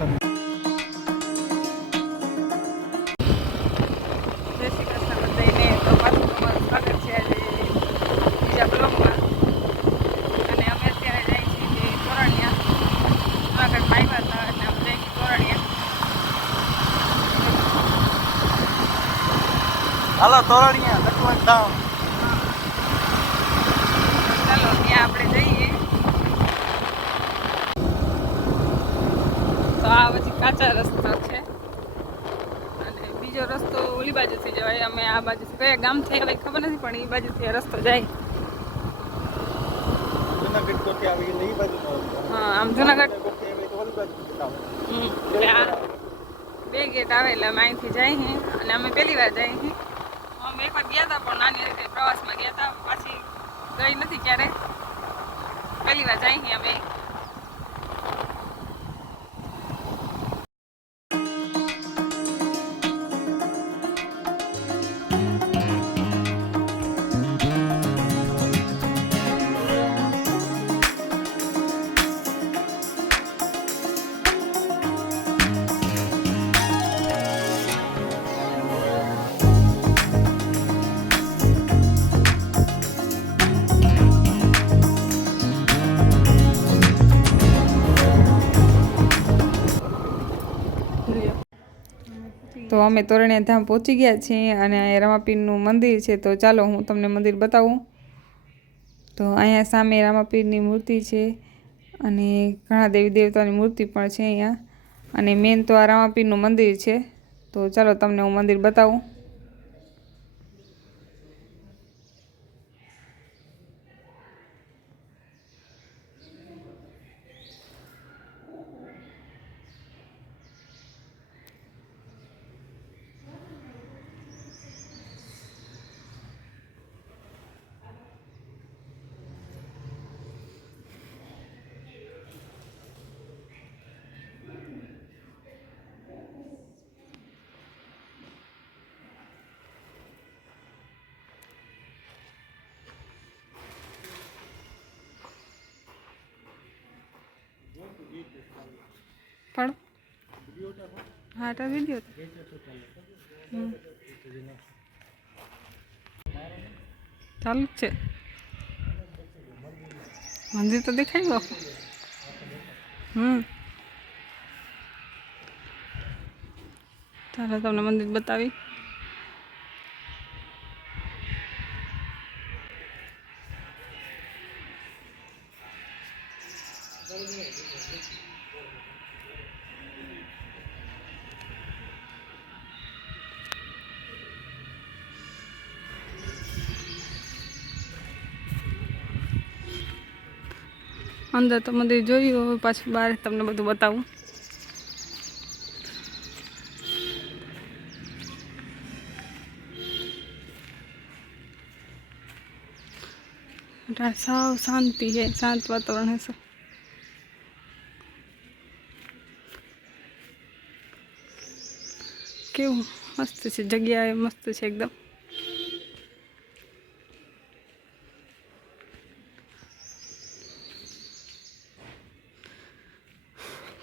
પ્રસાદ. જય શ્રી કૃષ્ણ બધાને. તો પાછું તમારું સ્વાગત છે આજે બીજા બ્લોગમાં. અને અમે અત્યારે જઈએ છીએ તોરણિયા. જુનાગઢમાં આવ્યા હતા એટલે અમે જઈએ છીએ તોરણિયા. હાલો તોરણિયા લખમણ ધામ. ચાલો ત્યાં આપણે જઈએ. તો આ પછી કાચા રસ્તો છે અને બીજો રસ્તો ઓલી બાજુથી જવાય. અમે આ બાજુથી કયા ગામથી આવે ખબર નથી પણ એ બાજુથી આ રસ્તો જાય. જુનાગઢ કોટી આવી ગઈ એ બાજુ. હા આમ જુનાગઢ કોટી આવી તો ઓલી બાજુ આવે. આ બે ગેટ આવે એટલે અમે અહીંથી જઈએ અને અમે પહેલી વાર જઈએ. અમે એકવાર ગયા હતા પણ નાની રીતે પ્રવાસમાં ગયા હતા, પાછી ગઈ નથી ક્યારે. પહેલી વાર જઈએ અમે. તો અમે તોરણિયા ધામ પહોંચી ગયા છીએ અને અહીંયા રામાપીરનું મંદિર છે. તો ચાલો હું તમને મંદિર બતાવું. તો અહીંયા સામે રામાપીરની મૂર્તિ છે અને ઘણા દેવી દેવતાની મૂર્તિ પણ છે અહીંયા. અને મેન તો આ રામાપીરનું મંદિર છે. તો ચાલો તમને હું મંદિર બતાવું. પણ હા તો વિડીયો ચાલુ જ છે. મંદિર તો દેખાયું આખું. ચાલો તમને મંદિર બતાવી. અંદર તો મંદિર જોયું, હવે પાછું બહાર તમને બધું બતાવું. સાવ શાંતિ है, शांत वातावरण है सब. કેવું મસ્ત છે જગ્યા, એ મસ્ત છે એકદમ.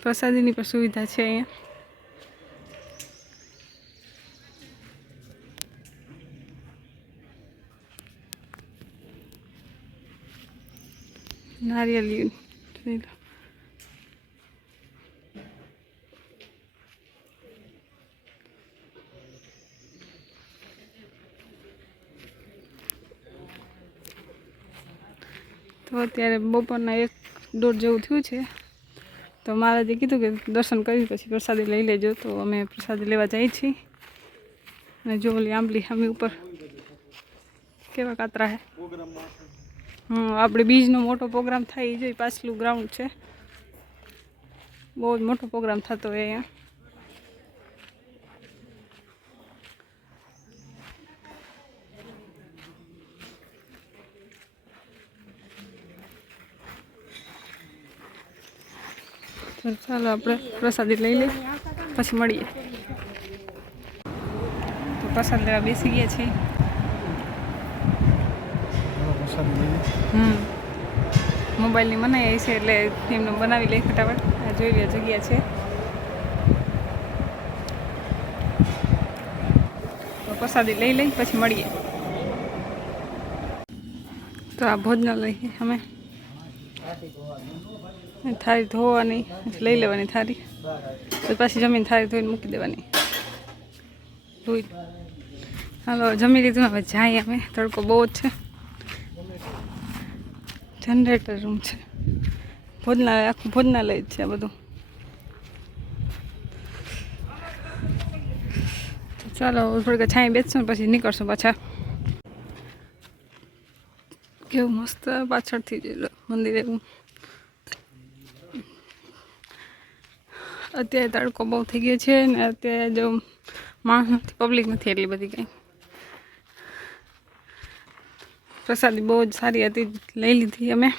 પ્રસાદીની પણ સુવિધા છે અહીંયા. નારિયેળ તો અત્યારે બપોરના 1-1:30 જેવું થયું છે. તો મહારાજે કીધું કે દર્શન કરી પછી પ્રસાદી લઈ લેજો. તો અમે પ્રસાદી લેવા જઈએ છીએ. અને જો ઓલી આંબલી સામે ઉપર કેવા કાતરા હે. આપણે બીજનો મોટો પ્રોગ્રામ થાય એ જોઈ પાછલું ગ્રાઉન્ડ છે. બહુ જ મોટો પ્રોગ્રામ થતો હોય અહીંયા. તો ચાલો આપણે પ્રસાદી લઈ લઈએ પછી મળીએ. તો પ્રસાદ લેવા બેસી ગયા છીએ. મોબાઈલની મનાઈ છે એટલે એમને બનાવી લઈ ફટાફટ. આ જોઈ લે જગ્યા છે. પ્રસાદી લઈ લઈ પછી મળીએ. તો આ ભોજનાલય અમે થાળી ધોવાની લઈ લેવાની થાળી, તો પાછી જમીન થાળી ધોઈને મૂકી દેવાની. ધોઈ હાલો જમી લીધું, હવે જાય અમે. તડકો બહુ જ છે. જનરેટર રૂમ છે, ભોજનાલય આખું ભોજનાલય જ છે આ બધું. ચાલો થોડીક છાંય બેસશું પછી નીકળશું પાછા. કેવું મસ્ત પાછળથી જ મંદિર એવું. અત્યારે તડકો બહુ થઈ ગયો છે ને અત્યારે જો માણસ નથી, પબ્લિક નથી એટલી બધી કંઈ. પ્રસાદી બહુ જ સારી હતી, લઈ લીધી અમે.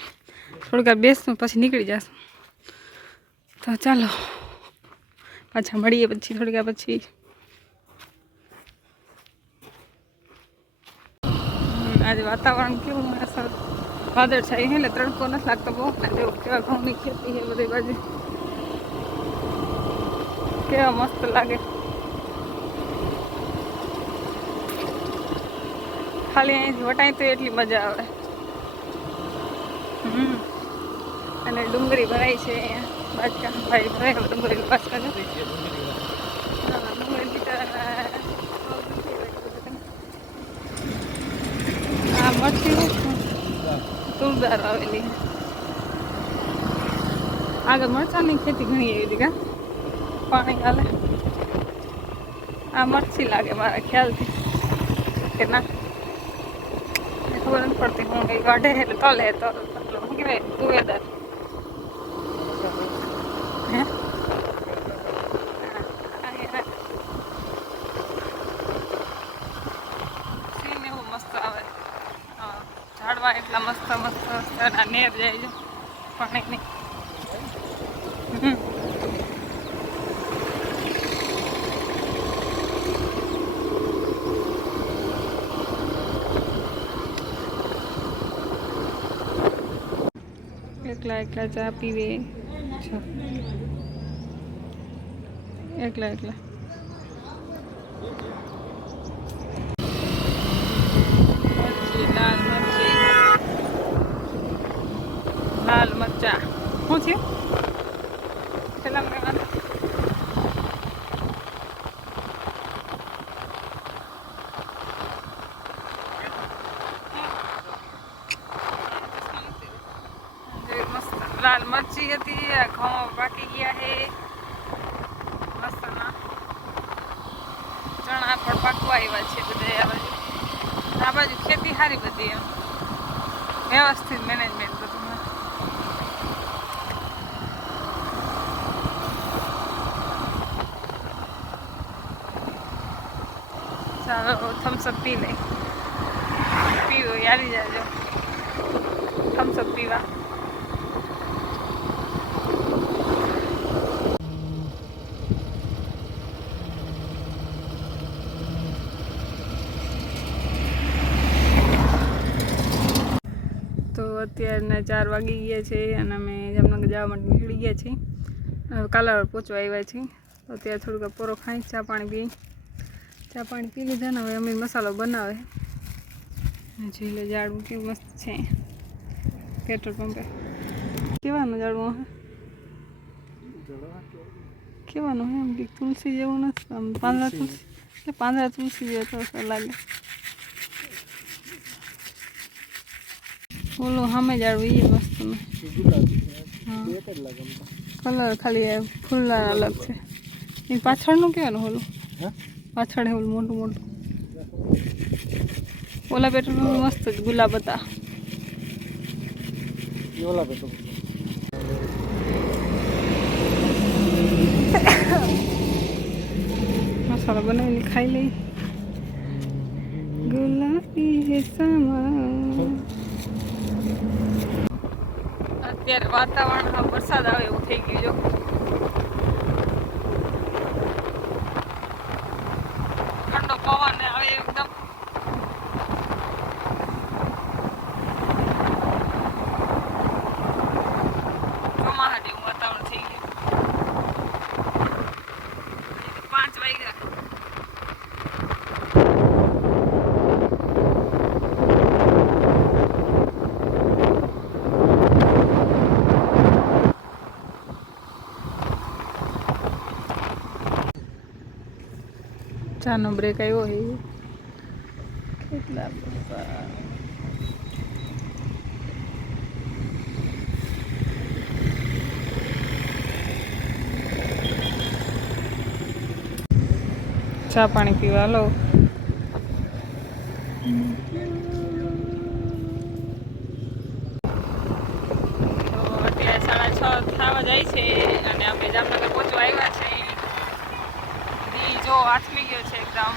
થોડીક બેસશું પછી નીકળી જશું. તો ચાલો પાછા મળીએ પછી થોડીક પછી. આજે વાતાવરણ કેવું અસર વાદળ છે એટલે તડકો નથી લાગતો બહુ. જેવું કેવા ઘઉંની ખેતી છે બધી બાજુ, કેવા મસ્ત લાગે. ખાલી અહીંથી વટાય તો એટલી મજા આવે. અને ડુંગળી ભરાય છે અહીંયા, બાજકા ભાઈ ભરાય ડુંગળી બાજકા છે. આ મરચી તુરદાર આવેલી આગળ મરચાંની ખેતી ઘણી એવી હતી કા પાણી હાલે. આ મરચી લાગે મારા ખ્યાલથી કે ના, ખબર નથી પડતી. હું કઈ વાઢે એટલે તલે તો શું કહેવાય તુવેદાર હે. સીન એવું મસ્ત આવે, ઝાડવા એટલા મસ્ત મસ્ત નેર જાય છે પાણીની. એકલા એકલા ચા પીવે છો, એકલા એકલા. લાલ મરચા શું થયું પેલા મને લાલ મરચી હતી. આ ઘઉં પાકી ગયા છે મસ્ત ના. ચણા પણ પાકવા આવ્યા છે બધા આ બાજુ. આ બાજુ ખેતી સારી બધી એમ વ્યવસ્થિત મેનેજમેન્ટ બધું. ચાલો થમ્સઅપ પી લઈ. પીવો યારી જાજો થમ્સઅપ પીવા. તો અત્યારના 4 વાગી ગયા છે અને અમે જામનગર જવા માટે નીકળી ગયા છીએ. હવે કાલાવડ પહોંચવા આવ્યા છીએ. તો અત્યારે થોડુંક પોરો ખાઈ ચા પાણી પી લીધા ને હવે અમે મસાલો બનાવે. જોઈ લે ઝાડવું કેવું મસ્ત છે પેટ્રોલ પંપે. કેવાનું ઝાડવું હે, કેવાનું હે એમ કે તુલસી જેવું નથી, આમ પાંદડા તુલસી એટલે પાંદડા તુલસી જેવો થોડો લાગે. ઓલું સામે ઝાડવું એ મસ્ત ને કલર ખાલી ફૂલના અલગ છે. એ પાછળનું કેવાનું ઓલું પાછળ ઓલું મોટું મોટું ઓલા પેટ્રોલ મસ્ત જ ગુલાબ હતા. મસાલા બનાવીને ખાઈ લઈ. ગુલાબી અત્યારે વાતાવરણ વરસાદ આવે એવું થઈ ગયું. જો ઠંડો પવન આવે એકદમ. ચોમાસા જેવું વાતાવરણ થઈ ગયું. 5 વાગ્યા. ચાનો બ્રેક આવ્યો હે કેટલા બાપા ચા પાણી પીવા લો તો અત્યારે 6:30 થવા જાય છે અને અમે જામનગર પહોંચવા આવ્યા છે દી જો આથમી ગયો છે એકદમ